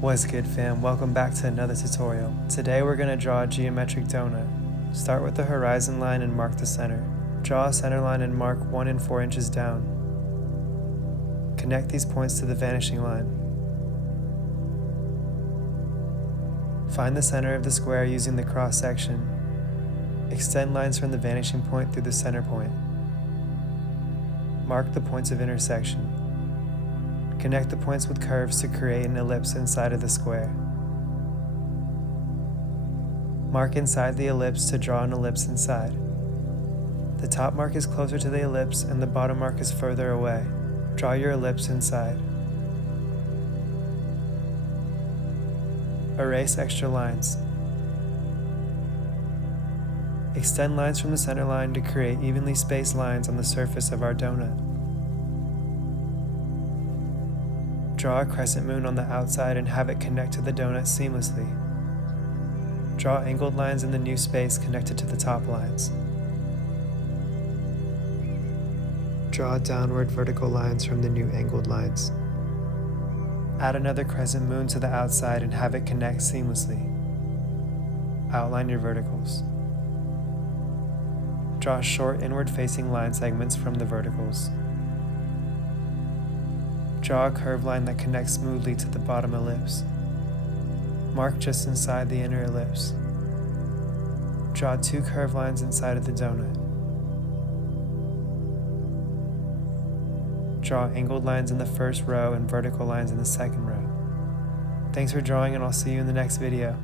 What's good, fam? Welcome back to another tutorial. Today we're going to draw a geometric donut. Start with the horizon line and mark the center. Draw a center line and mark 1 and 4 inches down. Connect these points to the vanishing line. Find the center of the square using the cross section. Extend lines from the vanishing point through the center point. Mark the points of intersection. Connect the points with curves to create an ellipse inside of the square. Mark inside the ellipse to draw an ellipse inside. The top mark is closer to the ellipse and the bottom mark is further away. Draw your ellipse inside. Erase extra lines. Extend lines from the center line to create evenly spaced lines on the surface of our donut. Draw a crescent moon on the outside and have it connect to the donut seamlessly. Draw angled lines in the new space connected to the top lines. Draw downward vertical lines from the new angled lines. Add another crescent moon to the outside and have it connect seamlessly. Outline your verticals. Draw short inward-facing line segments from the verticals. Draw a curved line that connects smoothly to the bottom ellipse. Mark just inside the inner ellipse. Draw 2 curved lines inside of the donut. Draw angled lines in the first row and vertical lines in the second row. Thanks for drawing, and I'll see you in the next video.